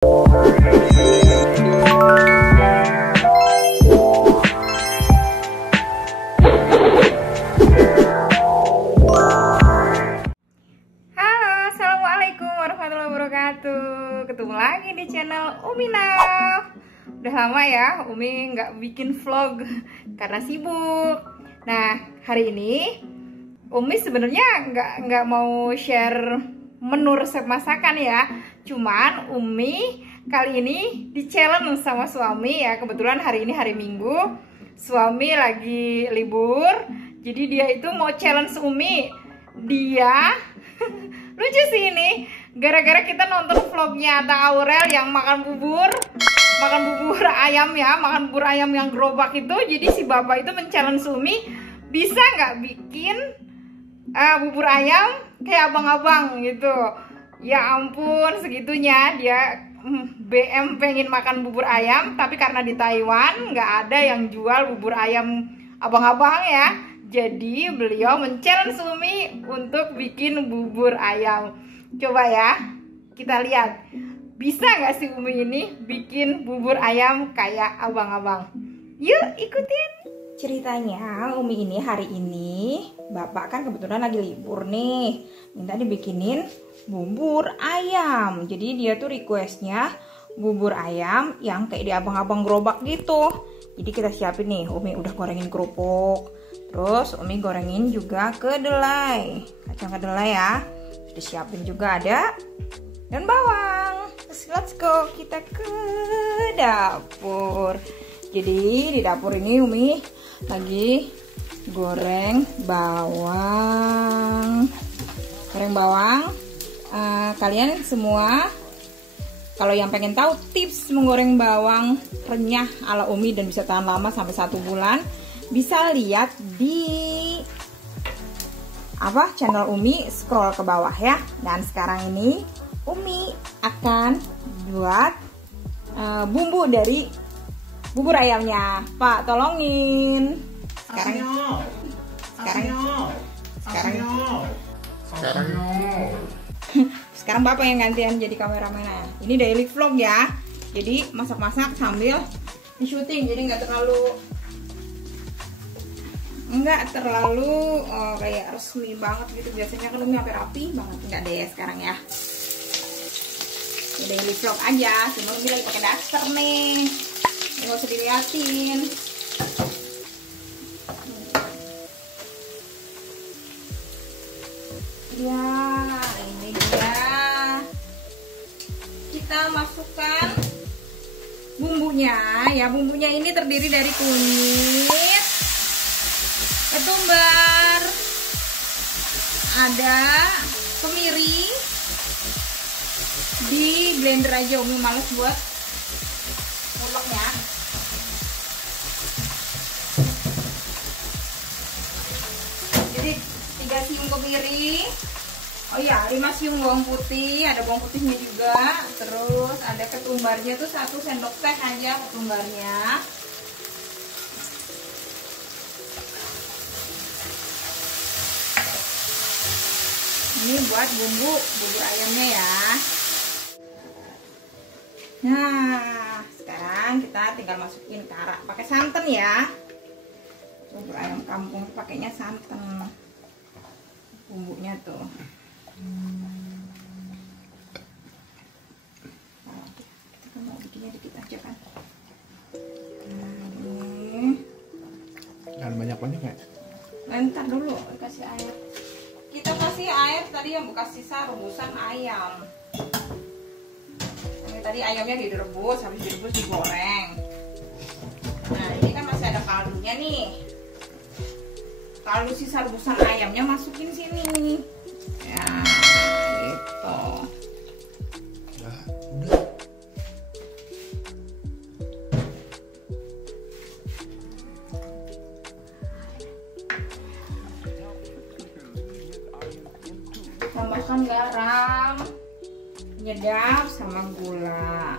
Ketemu lagi di channel Umi Now. Udah lama ya Umi nggak bikin vlog karena sibuk. Nah, hari ini Umi sebenarnya nggak mau share menu resep masakan ya. Cuman Umi kali ini di challenge sama suami ya. Kebetulan hari ini hari Minggu, suami lagi libur. Jadi dia itu mau challenge Umi. Dia lucu sih ini, gara-gara kita nonton vlognya Tang Aurel yang makan bubur ayam ya, makan bubur ayam yang gerobak itu. Jadi si bapak itu men-challenge Umi, bisa nggak bikin bubur ayam kayak abang-abang gitu. Ya ampun, segitunya dia BM pengen makan bubur ayam, tapi karena di Taiwan nggak ada yang jual bubur ayam abang-abang ya. Jadi beliau men-challenge Umi untuk bikin bubur ayam. Coba ya, kita lihat bisa nggak sih Umi ini bikin bubur ayam kayak abang-abang. Yuk ikutin. Ceritanya Umi ini hari ini bapak kan kebetulan lagi libur nih, minta dibikinin bubur ayam. Jadi dia tuh requestnya bubur ayam yang kayak di abang-abang gerobak gitu. Jadi kita siapin nih, Umi udah gorengin kerupuk. Terus Umi gorengin juga kedelai, kacang kedelai ya. Sudah siapin juga ada dan bawang. Terus let's go, kita ke dapur. Jadi di dapur ini Umi lagi goreng bawang. Kalian semua kalau yang pengen tahu tips menggoreng bawang renyah ala Umi dan bisa tahan lama sampai 1 bulan, bisa lihat di channel Umi, scroll ke bawah ya. Dan sekarang ini Umi akan buat bumbu dari bubur ayamnya. Pak, tolongin. Sekarang Bapak yang gantian jadi kameramennya. Ini daily vlog ya. Jadi masak-masak sambil syuting, jadi nggak terlalu kayak resmi banget gitu. Biasanya kan Umi sampai rapi banget, nggak deh sekarang ya. Ini daily vlog aja, cuma Umi lagi pakai daster nih, nggak usah diliatin. Ya, ini dia. Kita masukkan bumbunya ya. Bumbunya ini terdiri dari kunyit, ketumbar, ada kemiri. Di blender aja, Umi males buat nguleknya. Jadi 3 siung kemiri. Oh iya, 5 siung bawang putih, ada bawang putihnya juga. Terus ada ketumbarnya tuh 1 sendok teh aja ketumbarnya. Ini buat bumbu bubur ayamnya ya. Nah, sekarang kita tinggal masukin karak, pakai santan ya. Bubur ayam kampung pakainya santan. Bumbunya tuh. Kita mau bikinnya dikit aja kan. Nah, ini. Jangan banyak-banyak ya. Ntar dulu kasih air. Kita kasih air tadi yang bekas sisa rebusan ayam. Ini tadi ayamnya direbus, habis direbus digoreng. Nah, ini kan masih ada kaldunya nih. Kaldu sisa rebusan ayamnya masukin sini. Ya, gitu. Udah. Tambahkan garam, penyedap sama gula.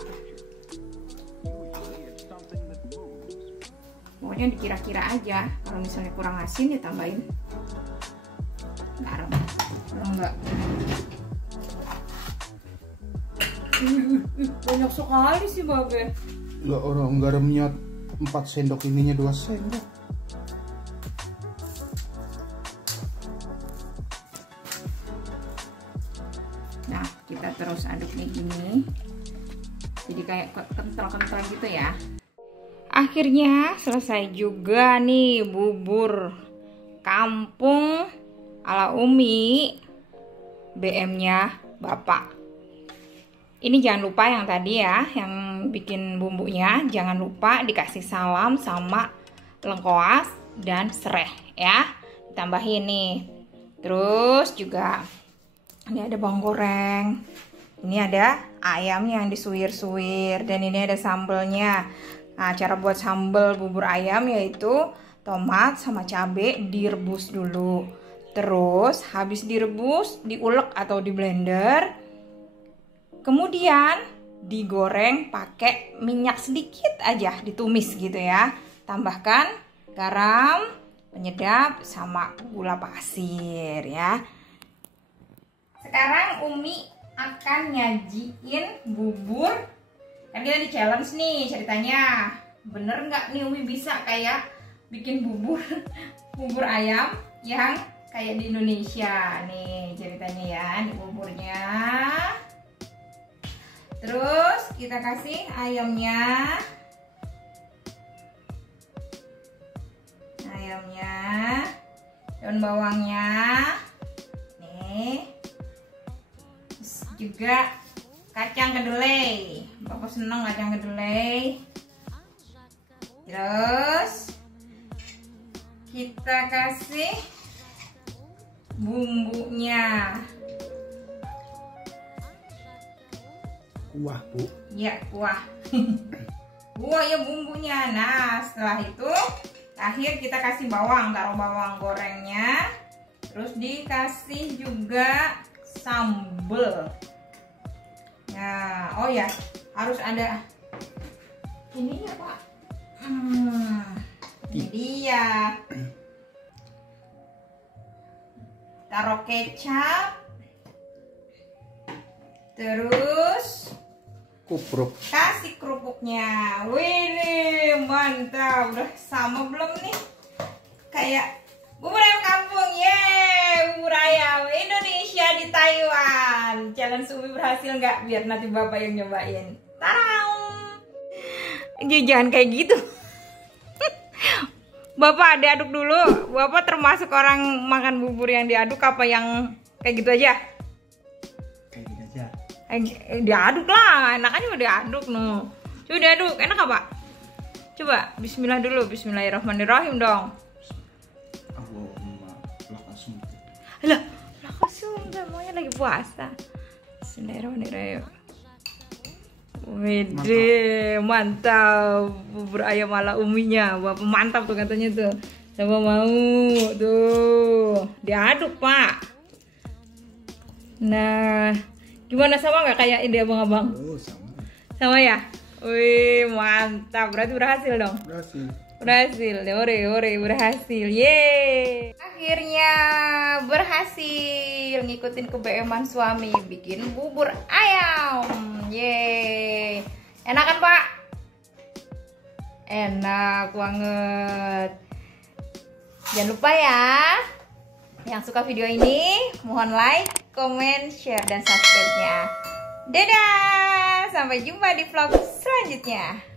Pokoknya dikira-kira aja. Kalau misalnya kurang asin ya tambahin garam. Kalau enggak Banyak sekali sih Babe. Lah orang garamnya 4 sendok, ininya 2 sendok. Nah, kita terus aduk nih gini. Jadi kayak kental-kental gitu ya. Akhirnya selesai juga nih bubur kampung ala Umi. BM-nya Bapak. Ini jangan lupa yang tadi ya, yang bikin bumbunya jangan lupa dikasih salam sama lengkoas dan sereh ya. Ditambahin nih. Terus juga ini ada bawang goreng. Ini ada ayam yang disuir-suir dan ini ada sambelnya. Nah, cara buat sambal bubur ayam yaitu tomat sama cabai direbus dulu. Terus habis direbus, diulek atau di blender. Kemudian digoreng pakai minyak sedikit aja, ditumis gitu ya. Tambahkan garam, penyedap sama gula pasir ya. Sekarang Umi akan nyajiin bubur. Kan kita di challenge nih ceritanya. Bener nggak nih Umi bisa kayak bikin bubur bubur ayam yang kayak di Indonesia. Nih ceritanya ya, di buburnya. Terus kita kasih ayamnya. Daun bawangnya. Nih. Terus juga kacang kedelai. Bapak seneng kacang kedelai. Terus kita kasih bumbunya. Kuah, Bu. Ya, kuah. Kuah ya bumbunya. Nah, setelah itu akhir kita kasih bawang, taruh bawang gorengnya. Terus dikasih juga sambal. Nah, oh ya, harus ada ininya, Pak. Ini dia. Taruh kecap. Terus Kupruk. kasih kerupuknya. Wih, mantap. Udah sama belum nih? Kayak bubur ayam kampung. Yeay, bubur ayam Indonesia di Taiwan. Challenge Umi berhasil nggak? Biar nanti Bapak yang nyobain. Tarang. Jangan kayak gitu. Bapak diaduk dulu. Bapak termasuk orang makan bubur yang diaduk apa yang kayak gitu aja? Kayak gitu aja. Diaduk lah, enakannya udah diaduk no. Coba diaduk, enak apa? Coba bismillah dulu, bismillahirrahmanirrahim dong. Allahumma lakasum. Lah, lakasum, semuanya lagi puasa. Bismillahirrahmanirrahim. Wede, mantap bubur ayam ala Uminya. Bapak mantap tuh katanya tuh. Coba mau tuh, diaduk Pak. Nah, gimana, sama nggak kayak ide abang-abang? Oh, sama. Sama ya? Wih, mantap. Berarti berhasil dong? Berhasil. Berhasil. Ore, berhasil. Yeay. Akhirnya berhasil ngikutin kebeeman suami bikin bubur ayam. Yeay. Enak kan, Pak? Enak banget. Jangan lupa ya, yang suka video ini mohon like, komen, share, dan subscribe-nya. Dadah, sampai jumpa di vlog selanjutnya.